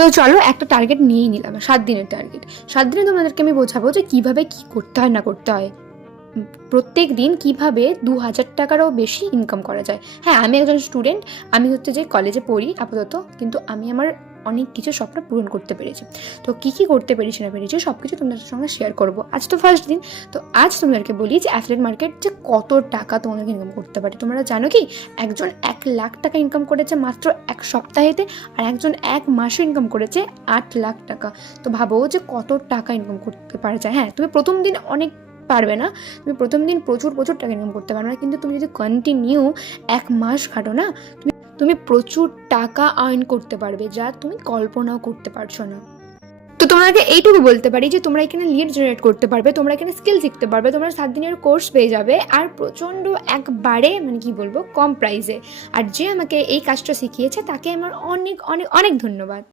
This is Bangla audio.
তো চলো একটা টার্গেট নিয়েই নিলাম, 7 দিনের টার্গেট। 7 দিনে তোমাদেরকে আমি বোঝাবো যে কীভাবে কী করতে হয় না করতে হয়, প্রত্যেক দিন কীভাবে 2000 টাকারও বেশি ইনকাম করা যায়। হ্যাঁ, আমি একজন স্টুডেন্ট, আমি হচ্ছে যে কলেজে পড়ি আপাতত, কিন্তু আমি আমার অনেক কিছু স্বপ্ন পূরণ করতে পেরেছি। তো কী কী করতে পেরেছি না পেরেছি সব কিছু তোমাদের সঙ্গে শেয়ার করবো। আজ তো ফার্স্ট দিন, তো আজ তোমাদেরকে বলি যে অ্যাফিলিয়েট মার্কেট যে কত টাকা তোমাদেরকে ইনকাম করতে পারে। তোমরা জানো কি, একজন 1 লাখ টাকা ইনকাম করেছে মাত্র 1 সপ্তাহেতে, আর একজন 1 মাসে ইনকাম করেছে 8 লাখ টাকা। তো ভাবো যে কত টাকা ইনকাম করতে পারা যায়। হ্যাঁ, তুমি প্রথম দিন অনেক পারবে না, তুমি প্রথম দিন প্রচুর টাকা ইনকাম করতে পারবে না, কিন্তু তুমি যদি কন্টিনিউ 1 মাস খাটো না, তুমি প্রচুর টাকা আর্ন করতে পারবে, যা তুমি কল্পনাও করতে পারছো না। তো তোমাকে এইটুকু বলতে পারি যে তোমরা এখানে লিড জেনারেট করতে পারবে, তোমরা এখানে স্কিল শিখতে পারবে, তোমরা 7 দিনের কোর্স পেয়ে যাবে, আর প্রচণ্ড একবারে মানে কি বলবো কম প্রাইসে। আর যে আমাকে এই কাজটা শিখিয়েছে তাকে আমার অনেক অনেক অনেক ধন্যবাদ।